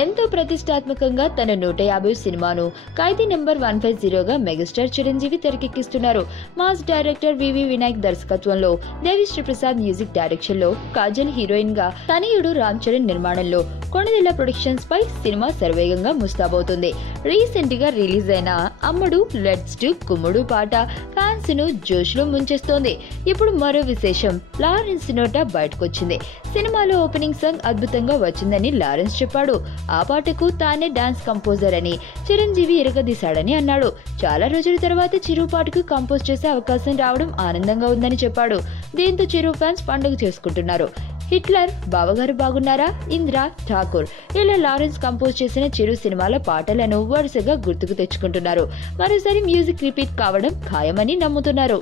ఎంతో ప్రతిష్టాత్మకంగా తన 150 సినిమాను ఖైదీ నెంబర్ 150గా మెగాస్టార్ చిరంజీవి తెరకెక్కిస్తున్నారు. మాస్ డైరెక్టర్ వివి వినాయక్ దర్శకత్వంలో దేవిశ్రీ ప్రసాద్ మ్యూజిక్ డైరెక్షన్ లో కాజల్ హీరోయిన్ గా, తనయుడు రామ్ చరణ్ నిర్మాణంలో కొణిదెల ప్రొడక్షన్స్ పై సినిమా శరవేగంగా ముస్తాబవుతుంది. రీసెంట్ గా రిలీజ్ అయిన అమ్మడు లెట్స్ డు కుమ్ముడు పాట ఫ్యాన్స్ ను జోష్ లో ముంచేస్తోంది. ఇప్పుడు మరో విశేషం లారెన్స్ నోట బయటకొచ్చింది. సినిమాలో ఓపెనింగ్ సాంగ్ అద్భుతంగా వచ్చిందని లారెన్స్ చెప్పాడు. ఆ పాటకు తానే డాన్స్ కంపోజర్ అని చిరంజీవి ఎరగదీశాడని అన్నాడు. చాలా రోజుల తర్వాత చిరు పాటకు కంపోజ్ చేసే అవకాశం రావడం ఆనందంగా ఉందని చెప్పాడు. దీంతో చిరు ఫ్యాన్స్ పండుగ చేసుకుంటున్నారు. హిట్లర్, బావగారు బాగున్నారా, ఇంద్ర, ఠాకూర్ ఇలా లారెన్స్ కంపోజ్ చేసిన చిరు సినిమాల పాటలను వరుసగా గుర్తుకు తెచ్చుకుంటున్నారు. మరోసారి మ్యూజిక్ రిపీట్ కావడం ఖాయమని నమ్ముతున్నారు.